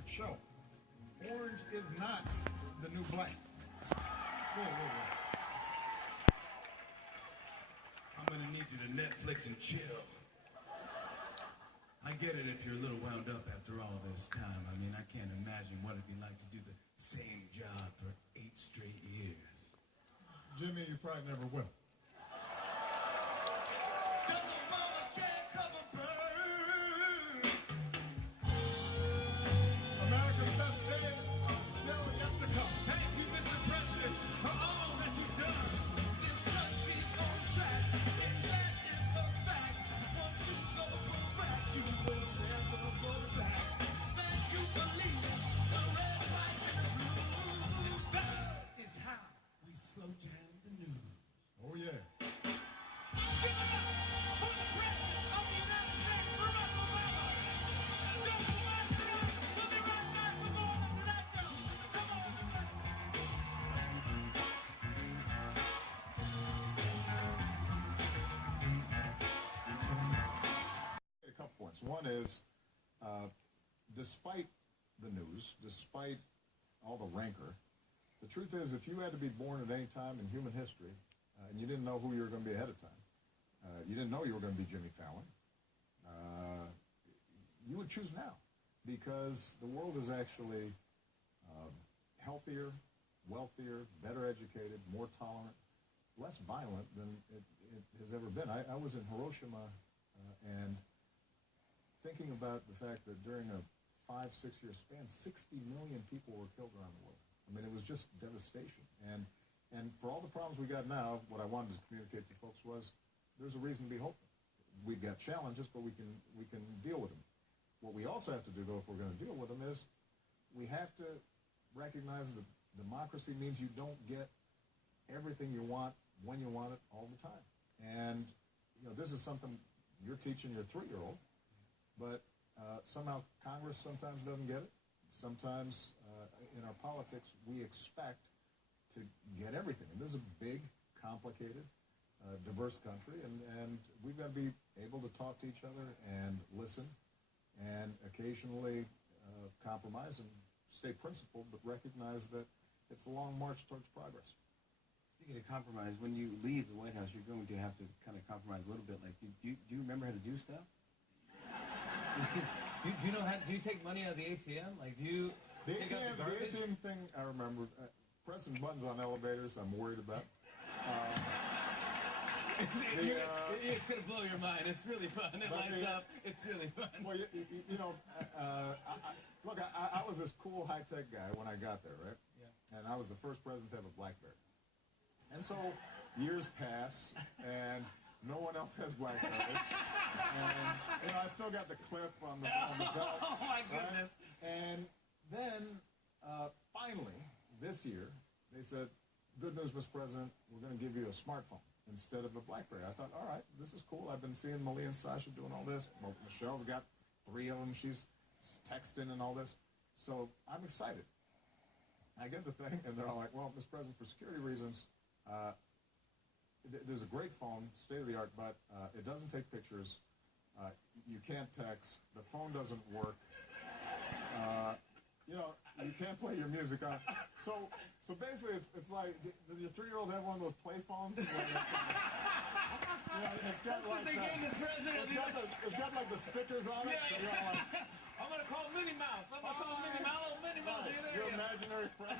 record show. Orange is not the new black. Whoa, whoa, whoa. I'm gonna need you to Netflix and chill. I get it if you're a little wound up after all this time. I mean, I can't imagine what it'd be like to do the same job for 8 straight years. Jimmy, you probably never will. America's best days are still yet to come. Thank you, Mr. President, for all that you've done. This country's on track, and that is the fact. Once you go back, you will never go back. Thank you for leading the red, white, and the blue. That is how we slow down the news. Oh, yeah. Give it up for the President of the United States, Barack Obama. Just one minute. We'll be right back with more of the Tonight Show. Come on. A couple points. One is, despite the news, despite all the rancor, the truth is, if you had to be born at any time in human history, and you didn't know who you were going to be ahead of time, you didn't know you were going to be Jimmy Fallon, you would choose now, because the world is actually healthier, wealthier, better educated, more tolerant, less violent than it has ever been. I was in Hiroshima and thinking about the fact that during a 5-6 year span, 60 million people were killed around the world. I mean, it was just devastation. And for all the problems we got now, what I wanted to communicate to folks was there's a reason to be hopeful. We've got challenges, but we can deal with them. What we also have to do, though, if we're going to deal with them, is we have to recognize that democracy means you don't get everything you want when you want it all the time. And, you know, this is something you're teaching your 3-year-old, but somehow Congress sometimes doesn't get it. Sometimes in our politics, we expect to get everything. And this is a big, complicated, diverse country, and we've got to be able to talk to each other and listen and occasionally compromise and stay principled, but recognize that it's a long march towards progress. Speaking of compromise, when you leave the White House, you're going to have to kind of compromise a little bit. Like, do you remember how to do stuff? do you know how? Do you take money out of the ATM? Like, do you? The ATM thing, I remember. Pressing buttons on elevators, I'm worried about. It's going to blow your mind. It's really fun. It lights up. It's really fun. Well, you know, look, I was this cool high-tech guy when I got there, right? Yeah. And I was the first president to have a BlackBerry. And so years pass, and no one else has BlackBerry. And, you know, I still got the clip on the belt. Oh, my goodness. Right? And then, finally, this year, they said, good news, Mr. President, we're going to give you a smartphone instead of a BlackBerry. I thought, all right, this is cool. I've been seeing Malia and Sasha doing all this. Well, Michelle's got 3 of them. She's texting and all this. So I'm excited. I get the thing, and they're all like, well, Mr. President, for security reasons, there's a great phone, state-of-the-art, but it doesn't take pictures. You can't text. The phone doesn't work. You know, you can't play your music on. So basically, it's like, does your 3-year-old have one of those play phones? It's got like it's got like the stickers on it. Yeah, so you're all like, I'm gonna call Minnie Mouse. I'm gonna call Minnie Mouse. Minnie Mouse, are you there? Your imaginary friend.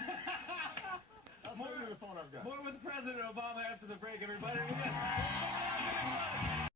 That's maybe the phone I've got. More with President Obama after the break, everybody.